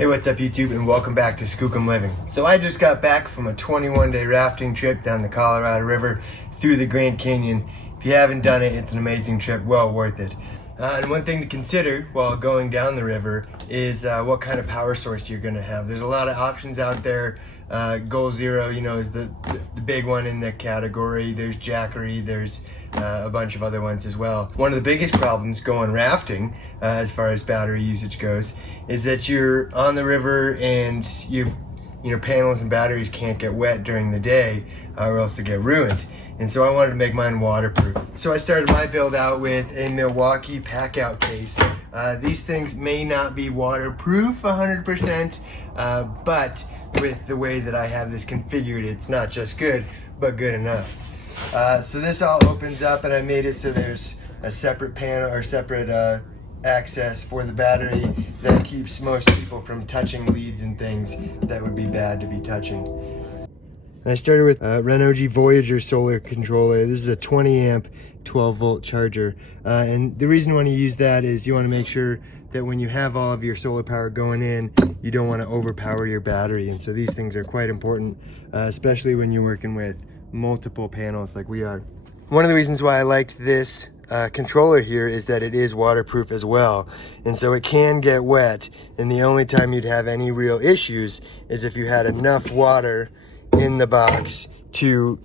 Hey, what's up YouTube, and welcome back to Skookum Living. So I just got back from a 21-day rafting trip down the Colorado River through the Grand Canyon. If you haven't done it, it's an amazing trip, well worth it. And one thing to consider while going down the river is what kind of power source you're going to have. There's a lot of options out there. Goal Zero, is the big one in the category. There's Jackery, there's a bunch of other ones as well. One of the biggest problems going rafting, as far as battery usage goes, is that you're on the river and panels and batteries can't get wet during the day or else they get ruined. And so I wanted to make mine waterproof. So I started my build out with a Milwaukee packout case. These things may not be waterproof 100%, but with the way that I have this configured, it's not just good, but good enough. So this all opens up, and I made it so there's a separate panel or separate access for the battery that keeps most people from touching leads and things that would be bad to be touching. I started with a Renogy Voyager solar controller. This is a 20 amp 12 volt charger, and the reason you want to use that is you want to make sure that when you have all of your solar power going in, you don't want to overpower your battery. And so these things are quite important, especially when you're working with multiple panels like we are. One of the reasons why I liked this controller here is that it is waterproof as well, and so it can get wet, and the only time you'd have any real issues is if you had enough water in the box to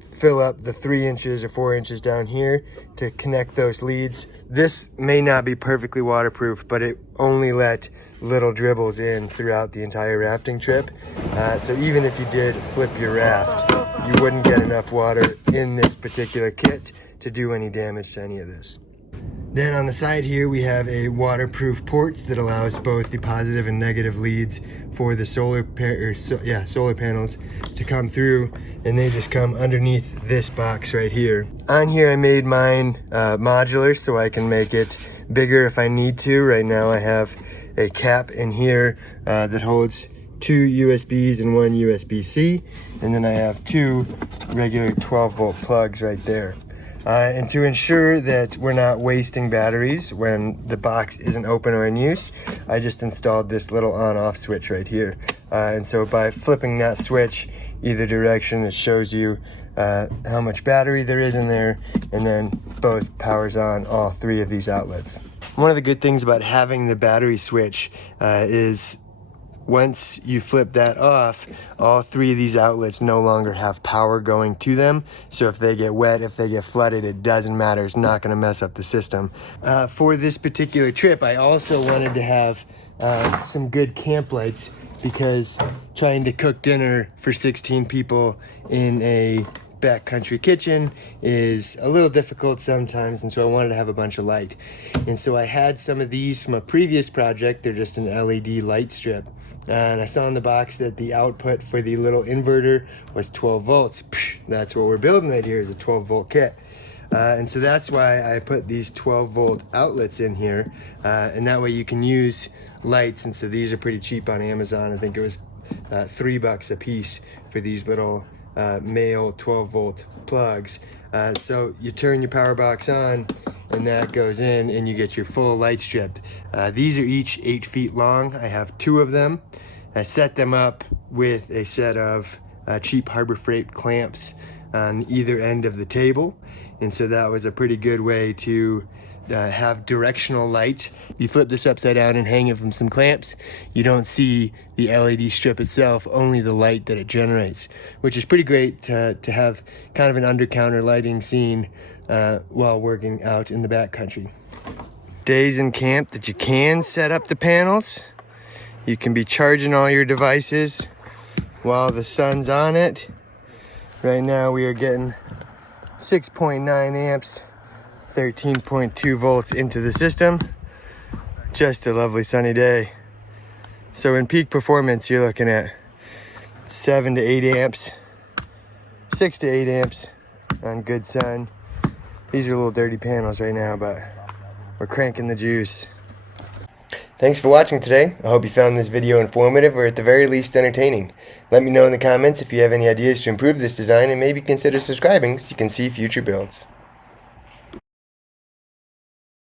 fill up the 3 inches or 4 inches down here to connect those leads. This may not be perfectly waterproof, but it only let little dribbles in throughout the entire rafting trip. So even if you did flip your raft, you wouldn't get enough water in this particular kit to do any damage to any of this. Then on the side here, we have a waterproof port that allows both the positive and negative leads for the solar panels to come through, and they just come underneath this box right here. On here, I made mine modular so I can make it bigger if I need to. Right now, I have a cap in here that holds 2 USBs and 1 USB-C, and then I have 2 regular 12 volt plugs right there. And to ensure that we're not wasting batteries when the box isn't open or in use, I just installed this little on-off switch right here. And so by flipping that switch either direction, it shows you how much battery there is in there, and then both powers on all 3 of these outlets. One of the good things about having the battery switch is once you flip that off, all 3 of these outlets no longer have power going to them. So if they get wet, if they get flooded, it doesn't matter. It's not going to mess up the system. For this particular trip, I also wanted to have some good camp lights, because trying to cook dinner for 16 people in a backcountry kitchen is a little difficult sometimes, and so I wanted to have a bunch of light. And so I had some of these from a previous project. They're just an LED light strip. And I saw in the box that the output for the little inverter was 12 volts. That's what we're building right here, is a 12 volt kit. And so that's why I put these 12 volt outlets in here. And that way you can use lights. And so these are pretty cheap on Amazon. I think it was $3 a piece for these little male 12 volt plugs. So you turn your power box on, and that goes in, and you get your full light strip. These are each 8 feet long. I have 2 of them. I set them up with a set of cheap Harbor Freight clamps on either end of the table, and so that was a pretty good way to have directional light. You flip this upside down and hang it from some clamps, you don't see the LED strip itself, only the light that it generates, which is pretty great to have kind of an under-counter lighting scene while working out in the backcountry. Days in camp that you can set up the panels. You can be charging all your devices while the sun's on it. Right now we are getting 6.9 amps, 13.2 volts into the system. Just a lovely sunny day. So in peak performance, you're looking at 7 to 8 amps, 6 to 8 amps on good sun. These are little dirty panels right now, but we're cranking the juice. Thanks for watching today. I hope you found this video informative, or at the very least entertaining. Let me know in the comments if you have any ideas to improve this design, and maybe consider subscribing so you can see future builds.